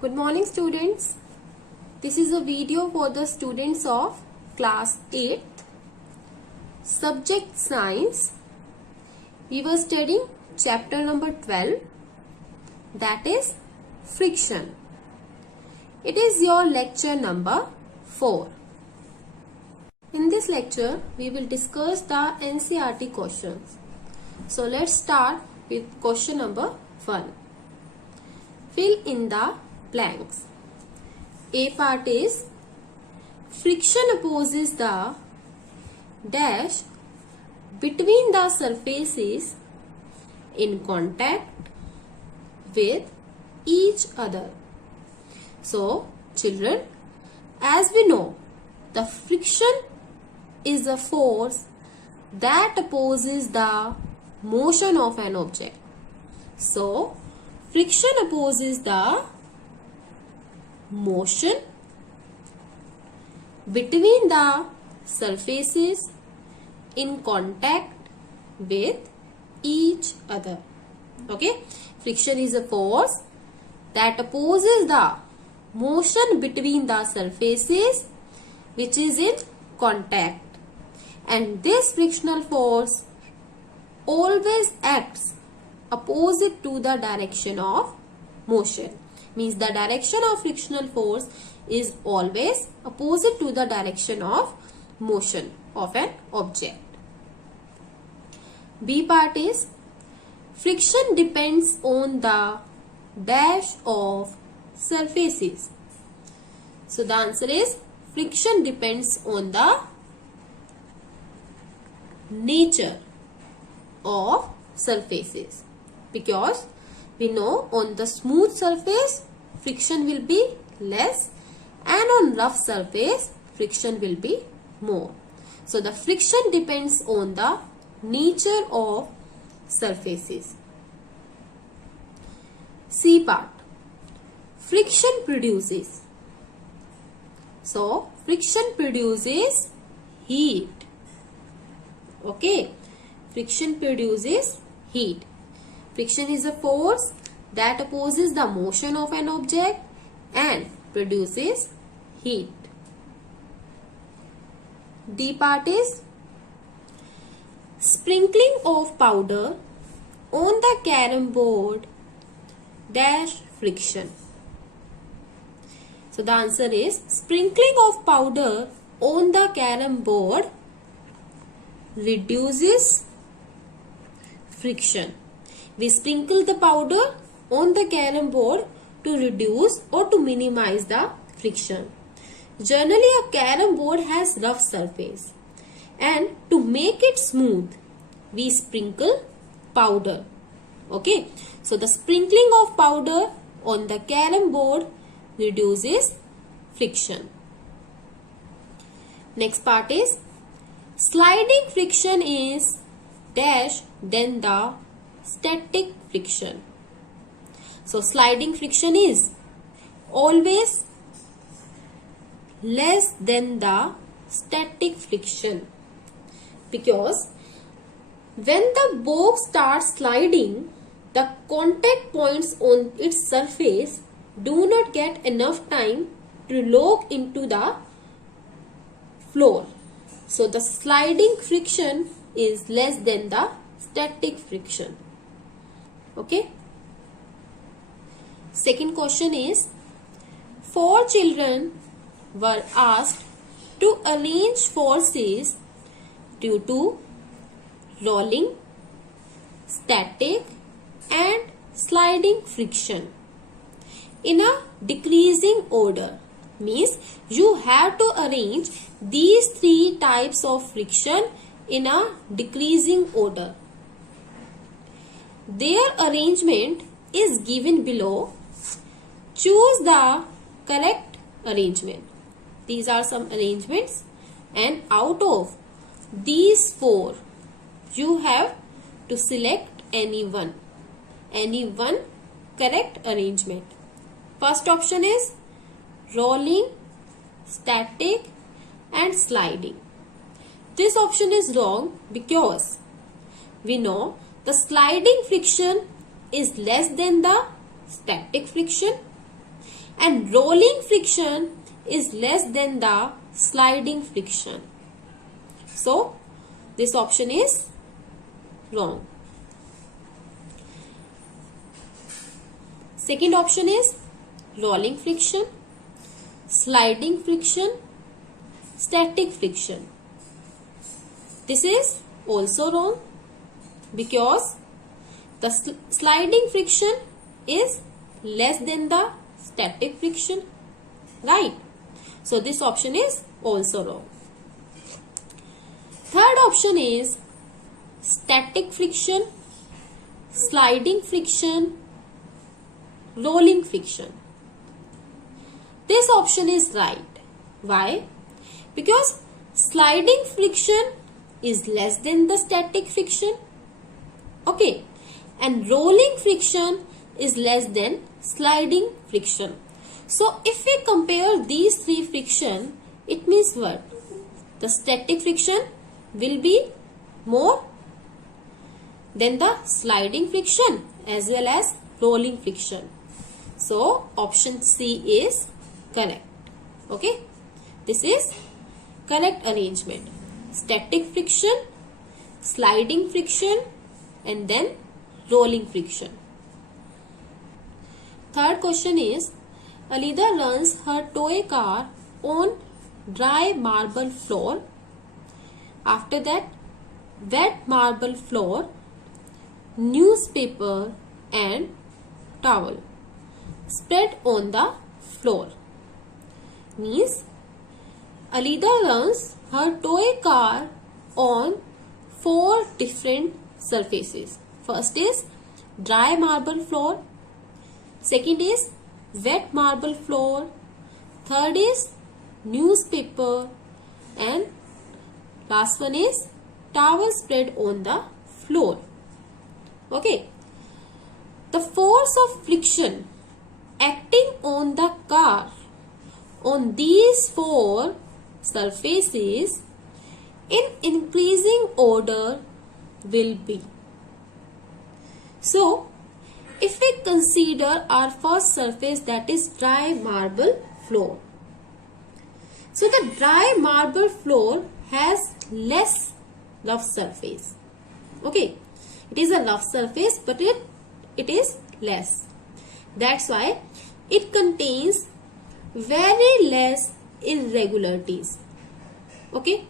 Good morning students. This is a video for the students of class 8th, subject science. We were studying chapter number 12, that is friction. It is your lecture number 4. In this lecture, we will discuss the NCERT questions. So let's start with question number 1. Fill in the blanks. A part is friction opposes the dash between the surfaces in contact with each other. So children, as we know, the friction is a force that opposes the motion of an object. So friction opposes the motion between the surfaces in contact with each other. Okay, friction is a force that opposes the motion between the surfaces which is in contact, and this frictional force always acts opposite to the direction of motion. Means the direction of frictional force is always opposite to the direction of motion of an object. B part is friction depends on the dash of surfaces. So the answer is friction depends on the nature of surfaces, because we know on the smooth surface friction will be less and on rough surface friction will be more. So the friction depends on the nature of surfaces. C part, friction produces. So friction produces heat. Okay, friction produces heat. Friction is a force that opposes the motion of an object and produces heat. D part is sprinkling of powder on the carom board dash friction. So the answer is sprinkling of powder on the carom board reduces friction. We sprinkle the powder on the carom board to reduce or to minimize the friction. Generally, a carom board has rough surface, and to make it smooth, we sprinkle powder. Okay, so the sprinkling of powder on the carom board reduces friction. Next part is sliding friction is dash than the static friction. So sliding friction is always less than the static friction, because when the box starts sliding, the contact points on its surface do not get enough time to lock into the floor. So the sliding friction is less than the static friction. Okay. Second question is, 4 children were asked to arrange forces due to rolling, static and sliding friction in a decreasing order. Means you have to arrange these 3 types of friction in a decreasing order. Their arrangement is given below. Choose the correct arrangement. These are some arrangements, and out of these 4 you have to select any one correct arrangement. First option is rolling, static and sliding. This option is wrong because we know the sliding friction is less than the static friction, and rolling friction is less than the sliding friction. So this option is wrong. Second option is rolling friction, sliding friction, static friction. This is also wrong because the sliding friction is less than the static friction, right? So this option is also wrong. Third option is static friction, sliding friction, rolling friction. This option is right. Why? Because sliding friction is less than the static friction. Okay. And rolling friction is less than sliding friction. So if we compare these three friction, it means what? The static friction will be more than the sliding friction as well as rolling friction. So option C is correct. Okay. This is correct arrangement. Static friction, sliding friction, and then rolling friction. Third question is, Alida runs her toy car on dry marble floor. After that, wet marble floor, newspaper and towel spread on the floor. Means Alida runs her toy car on 4 different surfaces. First is dry marble floor, second is wet marble floor, third is newspaper, and last one is towel spread on the floor. Okay. The force of friction acting on the car on these 4 surfaces in increasing order will be. So, if we consider our first surface, that is dry marble floor. So, the dry marble floor has less rough surface. Okay, it is a rough surface, but it is less. That's why it contains very less irregularities. Okay,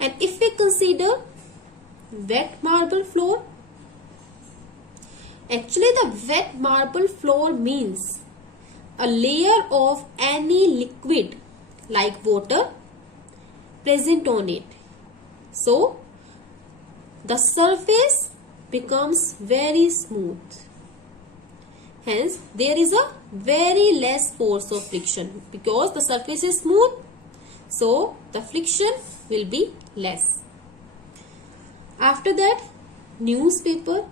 and if we consider wet marble floor, actually the wet marble floor means a layer of any liquid like water present on it. So the surface becomes very smooth. Hence there is a very less force of friction because the surface is smooth. So the friction will be less. After that, newspaper.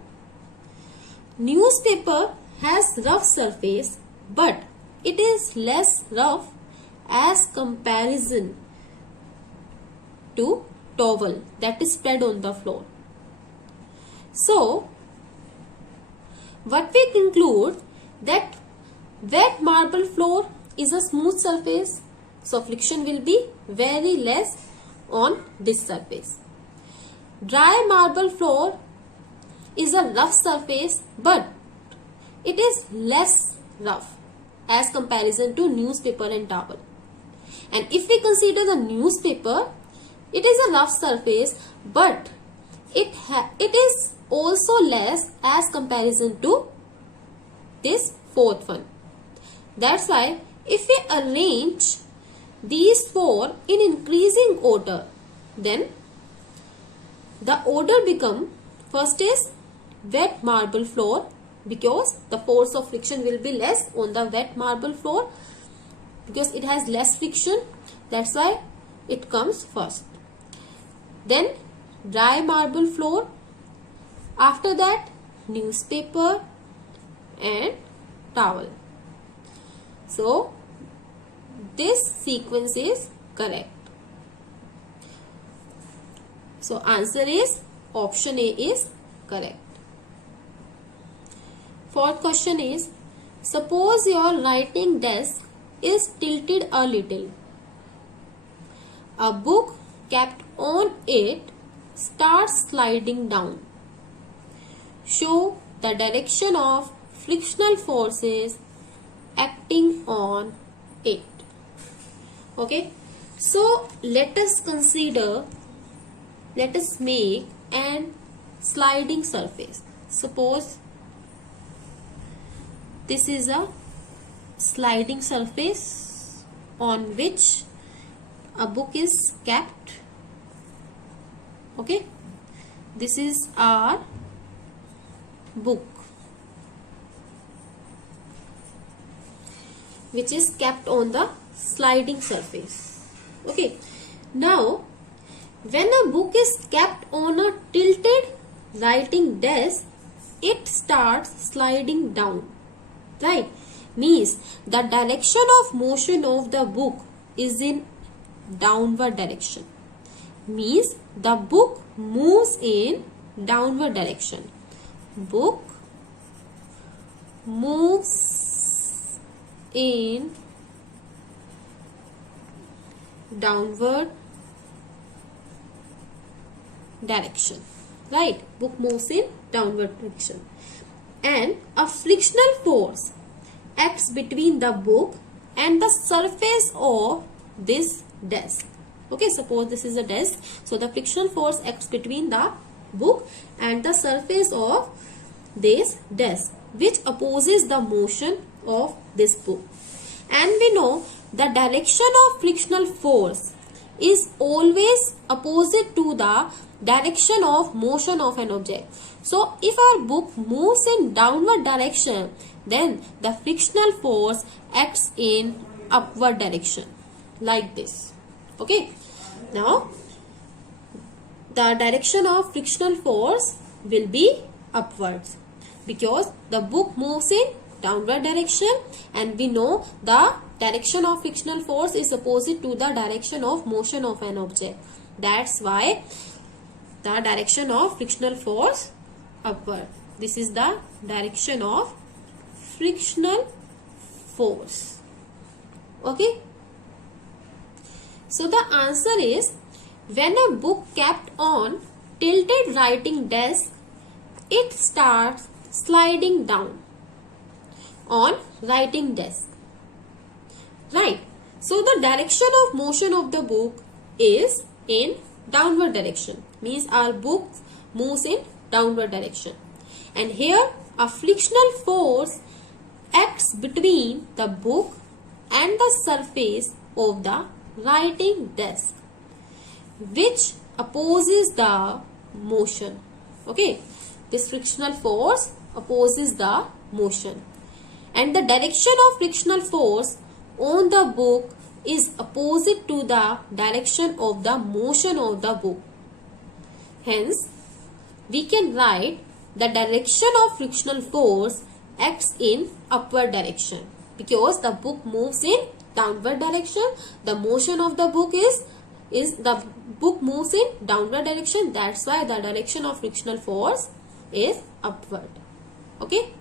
Newspaper has rough surface, but it is less rough as comparison to towel that is spread on the floor. So what we conclude that wet marble floor is a smooth surface, so friction will be very less on this surface. Dry marble floor is a rough surface, but it is less rough as comparison to newspaper and towel. And if we consider the newspaper, it is a rough surface, but it is also less as comparison to this fourth one. That's why if we arrange these 4 in increasing order, then the order become, first is wet marble floor because the force of friction will be less on the wet marble floor because it has less friction. That's why it comes first. Then dry marble floor. After that, newspaper and towel. So this sequence is correct. So answer is option A is correct. Fourth question is, Suppose your writing desk is tilted a little. A book kept on it starts sliding down. Show the direction of frictional forces acting on it. Okay, so let us make an sliding surface. Suppose this is a sliding surface on which a book is kept. Okay, this is our book which is kept on the sliding surface. Okay, now when a book is kept on a tilted writing desk, it starts sliding down, right? Means the direction of motion of the book is in downward direction. Means the book moves in downward direction. Book moves in downward direction, right? Book moves in downward direction, and a frictional force acts between the book and the surface of this desk. Okay, suppose this is a desk, so the frictional force acts between the book and the surface of this desk, which opposes the motion of this book. And we know the direction of frictional force is always opposite to the direction of motion of an object. So if our book moves in downward direction, then the frictional force acts in upward direction, like this. Okay, now the direction of frictional force will be upwards because the book moves in downward direction, and we know the direction of frictional force is opposite to the direction of motion of an object. That's why the direction of frictional force upward. This is the direction of frictional force. Okay, so the answer is, when a book kept on tilted writing desk, it starts sliding down on writing desk, right? So the direction of motion of the book is in downward direction, means our book moves in downward direction, and here a frictional force acts between the book and the surface of the writing desk, which opposes the motion. Okay, this frictional force opposes the motion, and the direction of frictional force on the book is opposite to the direction of the motion of the book. Hence, we can write the direction of frictional force acts in upward direction because the book moves in downward direction. The motion of the book is the book moves in downward direction. That's why the direction of frictional force is upward. Okay.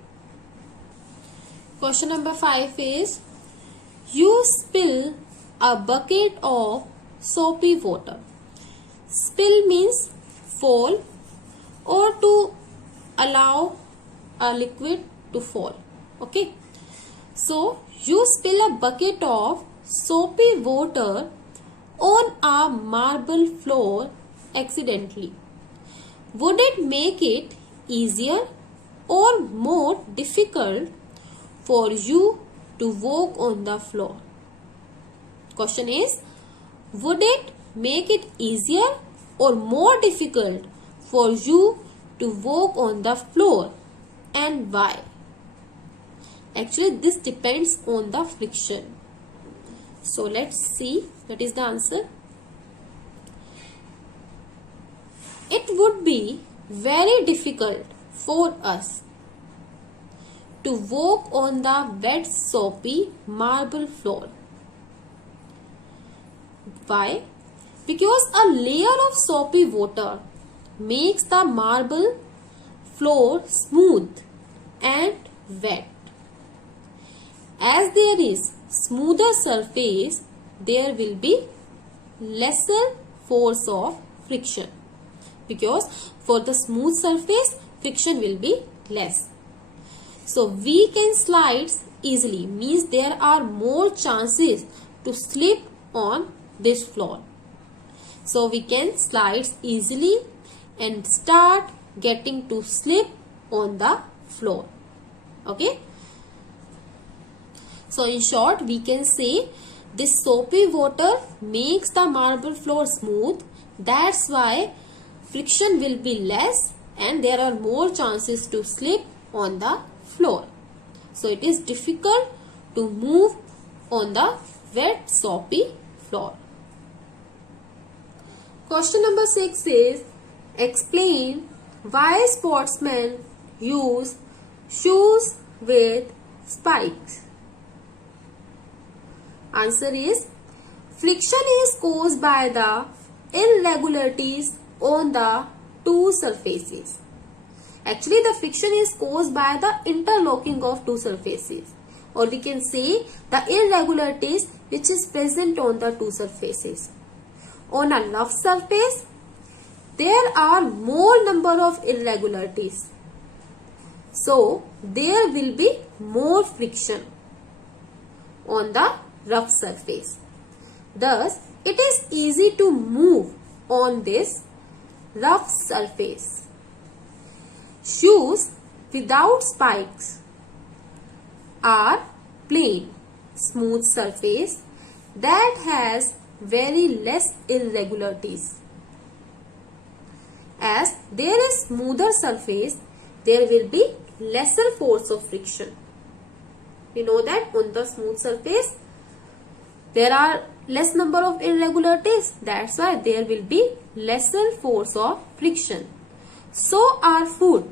Question number 5 is, you spill a bucket of soapy water. Spill means fall or to allow a liquid to fall. Okay. So you spill a bucket of soapy water on a marble floor accidentally. Would it make it easier or more difficult for you to walk on the floor? Question is, would it make it easier or more difficult for you to walk on the floor, and why? Actually, this depends on the friction. So let's see what is the answer. It would be very difficult for us to walk on the wet soapy marble floor. Why? Because a layer of soapy water makes the marble floor smooth and wet. as there is smoother surface, there will be lesser force of friction, because for the smooth surface friction will be less. So we can slide easily means there are more chances to slip on this floor. So we can slide easily and start getting to slip on the floor. Okay. So in short, we can say this soapy water makes the marble floor smooth. That's why friction will be less and there are more chances to slip on the floor. So it is difficult to move on the wet soapy floor. Question number 6 is, explain why sportsmen use shoes with spikes. Answer is, friction is caused by the irregularities on the two surfaces. Actually, the friction is caused by the interlocking of two surfaces, or we can say the irregularities which is present on the two surfaces. On a rough surface, there are more number of irregularities. So, there will be more friction on the rough surface. Thus, it is easy to move on this rough surface. Shoes without spikes are plain, smooth surface that has very less irregularities. As there is smoother surface, there will be lesser force of friction. We know that on the smooth surface, there are less number of irregularities. That's why there will be lesser force of friction. So our foot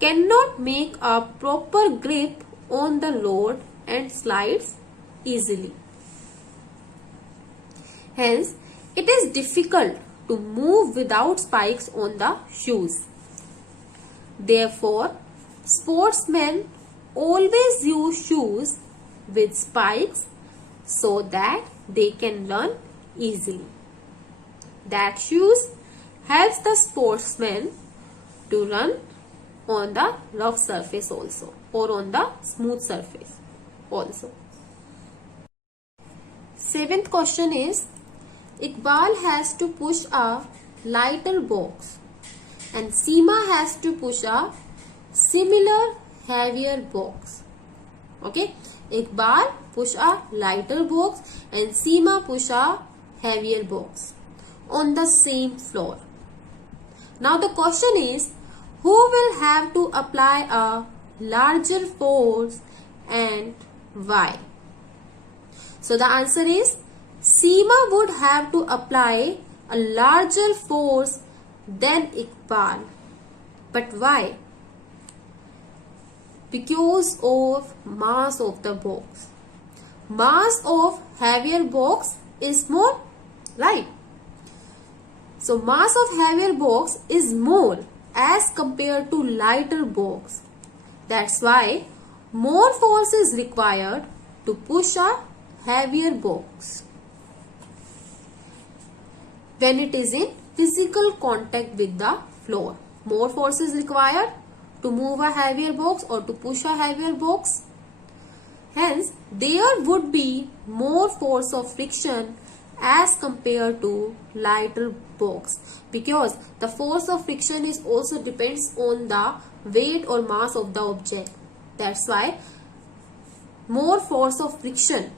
cannot make a proper grip on the load and slides easily. Hence, it is difficult to move without spikes on the shoes. Therefore, sportsmen always use shoes with spikes so that they can run easily. That shoes helps the sportsman to run on the rough surface also, or on the smooth surface also. 7th question is, Iqbal has to push a lighter box and Seema has to push a similar heavier box. Okay, Iqbal push a lighter box and Seema push a heavier box on the same floor. Now the question is, who will have to apply a larger force and why? So the answer is, Seema would have to apply a larger force than Iqbal. But why? Because of mass of the box. Mass of heavier box is more, right? So mass of heavier box is more as compared to lighter box. That's why more force is required to push a heavier box when it is in physical contact with the floor. More force is required to move a heavier box or to push a heavier box. Hence, there would be more force of friction as compared to lighter box, because the force of friction is also depends on the weight or mass of the object. That's why more force of friction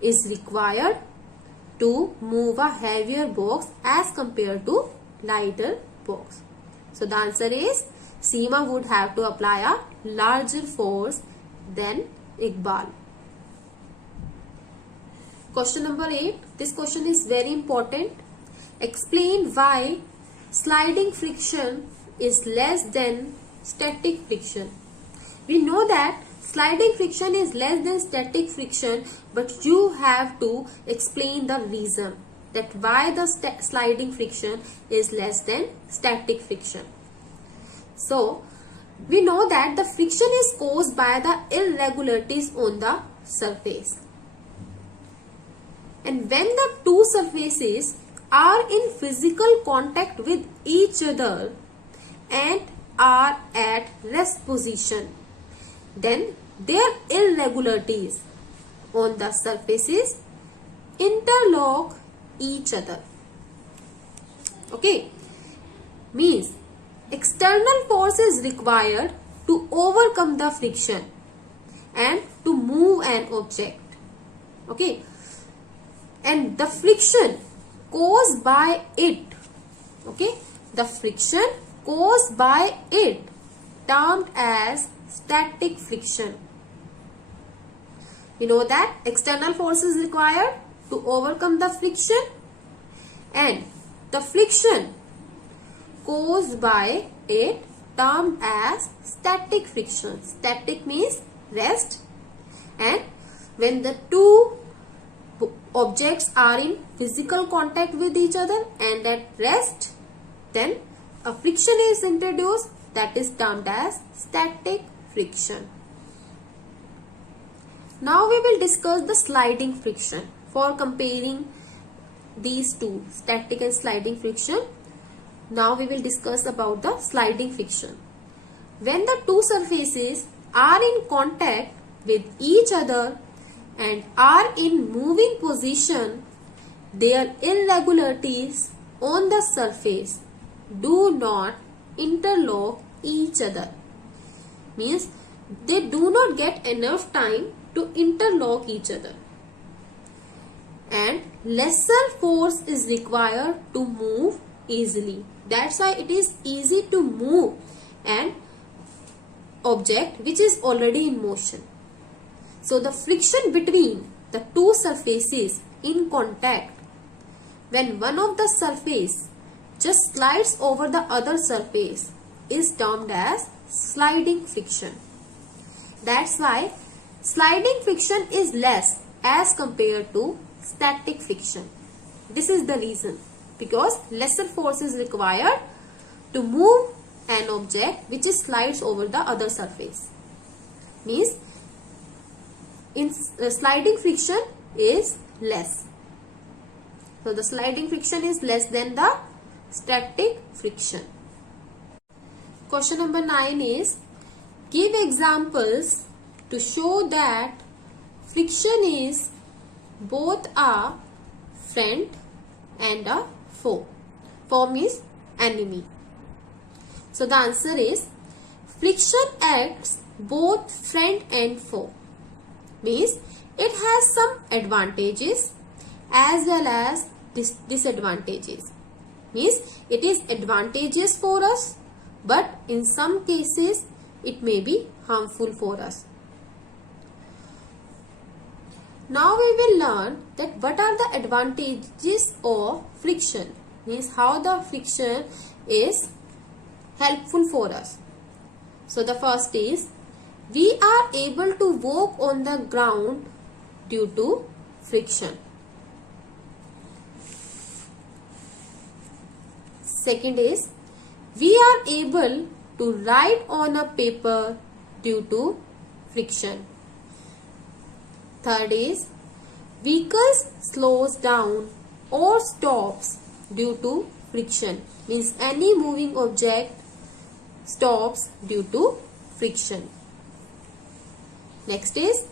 is required to move a heavier box as compared to lighter box. So the answer is, Seema would have to apply a larger force than Iqbal. Question number 8. This question is very important. Explain why sliding friction is less than static friction. We know that sliding friction is less than static friction, but you have to explain the reason that why the sliding friction is less than static friction. So, we know that the friction is caused by the irregularities on the surface. And when the two surfaces are in physical contact with each other and are at rest position, then their irregularities on the surfaces interlock each other. Okay, means external force is required to overcome the friction and to move an object. Okay, and the friction caused by it, okay, the friction caused by it termed as static friction. You know that external force is required to overcome the friction, and the friction caused by it termed as static friction. Static means rest, and when the two objects are in physical contact with each other and at rest, then a friction is introduced, that is termed as static friction. Now we will discuss the sliding friction. For comparing these two, static and sliding friction, now we will discuss about the sliding friction. When the two surfaces are in contact with each other and are in moving position, their irregularities on the surface do not interlock each other. Means they do not get enough time to interlock each other, and lesser force is required to move easily. That's why it is easy to move an object which is already in motion. So the friction between the two surfaces in contact, when one of the surface just slides over the other surface, is termed as sliding friction. That's why sliding friction is less as compared to static friction. This is the reason, because lesser force is required to move an object which is slides over the other surface. Means in sliding friction is less. So the sliding friction is less than the static friction. Question number 9 is, give examples to show that friction is both a friend and a foe. Foe means enemy. So the answer is, friction acts both friend and foe. Means it has some advantages as well as disadvantages. Means it is advantageous for us, but in some cases it may be harmful for us. Now we will learn that what are the advantages of friction. Means how the friction is helpful for us. So the first is, we are able to walk on the ground due to friction. Second is, we are able to write on a paper due to friction. Third is, vehicles slows down or stops due to friction. Means any moving object stops due to friction. Next is,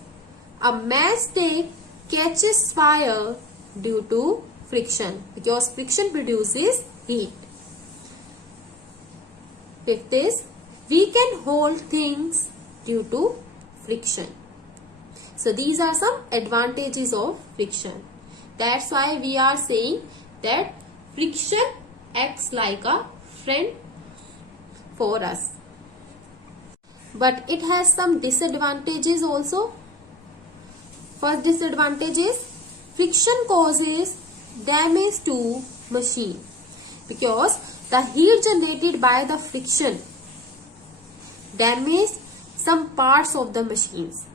a matchstick catches fire due to friction, because friction produces heat. Fifth is, we can hold things due to friction. So these are some advantages of friction. That's why we are saying that friction acts like a friend for us. But it has some disadvantages also. First disadvantage is, friction causes damage to machine, because the heat generated by the friction damages some parts of the machines.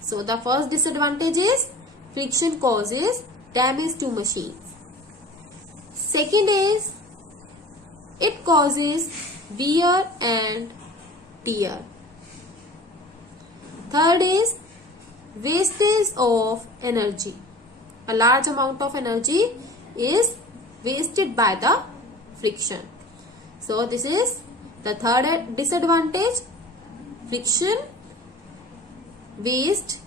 So the first disadvantage is, friction causes damage to machines. Second is, it causes wear and tear. Third is, wastage of energy. A large amount of energy is wasted by the friction. So this is the third disadvantage. Friction waste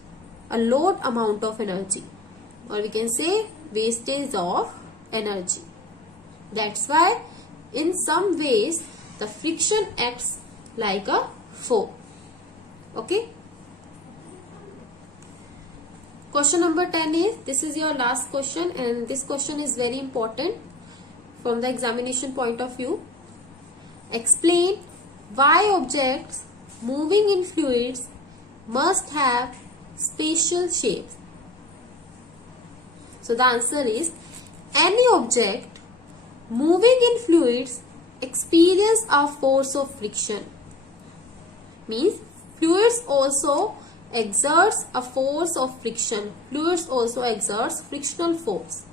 a lot amount of energy, or we can say wastage of energy. That's why in some ways the friction acts like a force. Okay. Question number 10 is, this is your last question, and this question is very important from the examination point of view. Explain why objects moving in fluids must have special shapes. So the answer is, any object moving in fluids experience a force of friction. Means fluids also exerts a force of friction. Fluids also exerts frictional force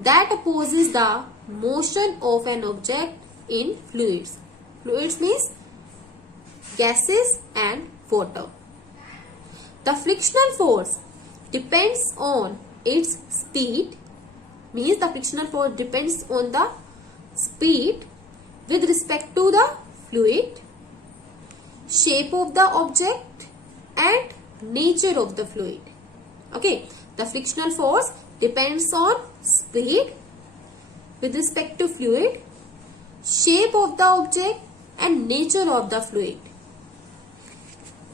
that opposes the motion of an object in fluids. Fluids means gases and water. The frictional force depends on its speed. Means the frictional force depends on the speed with respect to the fluid, shape of the object, and nature of the fluid. Okay, the frictional force depends on speed with respect to fluid, shape of the object, and nature of the fluid.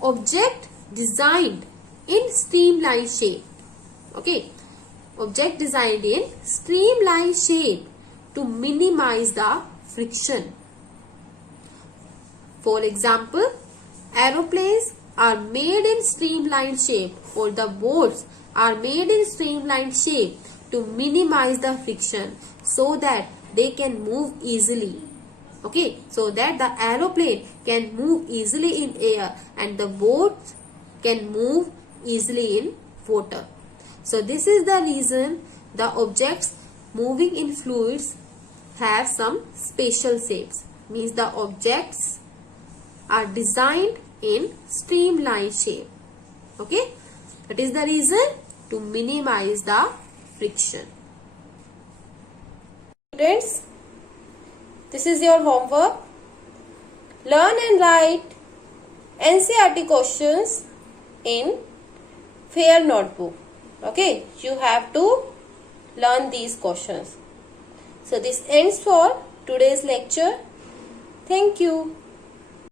Object designed in streamline shape. Okay, object designed in streamline shape to minimize the friction. For example, aeroplanes are made in streamlined shape, or the boats are made in streamlined shape to minimize the friction so that they can move easily. Okay, so that the aeroplane can move easily in air and the boat can move easily in water. So this is the reason the objects moving in fluids have some special shapes. Means the objects are designed in streamline shape. Okay, that is the reason to minimize the friction. Students, this is your homework. Learn and write NCERT questions in fair notebook. Okay, you have to learn these questions. So this ends for today's lecture. Thank you.